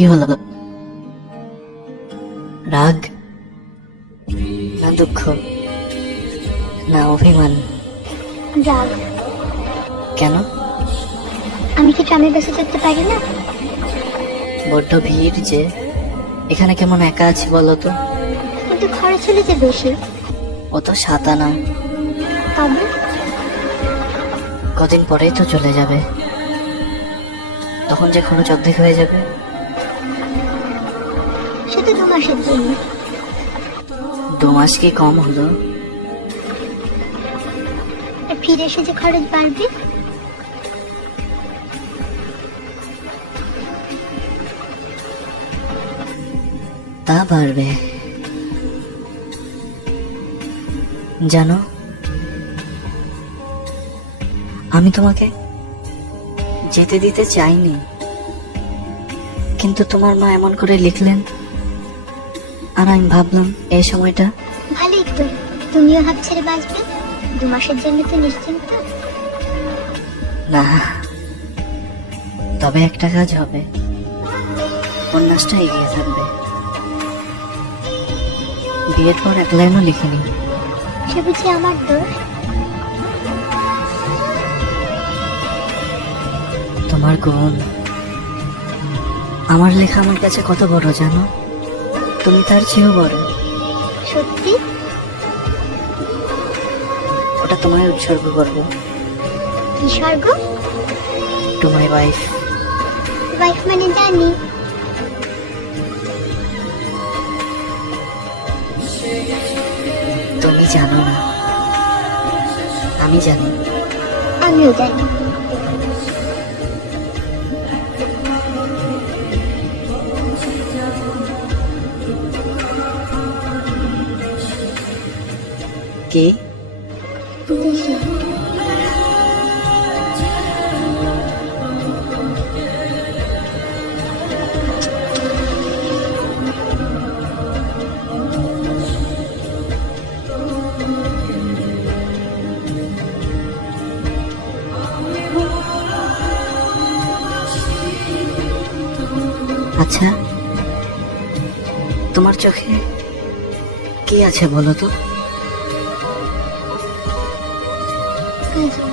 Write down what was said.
কি হলো? রাগ না দুঃখ না অভিমান? রাগ। কেন? আমি কি ট্রামে বেঁচে থাকতে পারি না? বড্ড ভিড় যে, এখানে কেমন একা আছি বলো তো। কিন্তু খরচ হলে যে বেশি। ও তো 7 আনা, তবে কদিন পরেই তো চলে যাবে, তখন যে খরচ অর্ধেক হয়ে যাবে। শুধু 2 মাসের জন্য। 2 মাস কি কম হলো? আর ফিরে এসে যে খরচ বাড়বে। তা বাড়বে। জানো, আমি তোমাকে যেতে দিতে চাইনি, কিন্তু তোমার মা এমন করে লিখলেন, আর আমি ভাবলাম এই সময়টা। ভালোই তো, তুমিও হাত ছেড়ে বাঁচবে। 2 মাসের জন্য তো নিশ্চিন্ত। না, তবে একটা কাজ হবে, উপন্যাসটা এগিয়ে থাকবে। বিয়ের পর 1 লাইনও লিখিনি। সে বুঝি আমার দোষ? তোমার গুণ। আমার লেখা আমার কাছে কত বড় জানো? তুমি তার চেয়েও বড়। সত্যি? ওটা তোমায় উৎসর্গ করবো। কি স্বর্গ? To my wife. ওয়াইফ মানে জানি। তুমি জানো না, আমি জানি। আমিও জানি। কে? দেখি। আচ্ছা, তোমার চোখে কি আছে বলো তো? কাজল।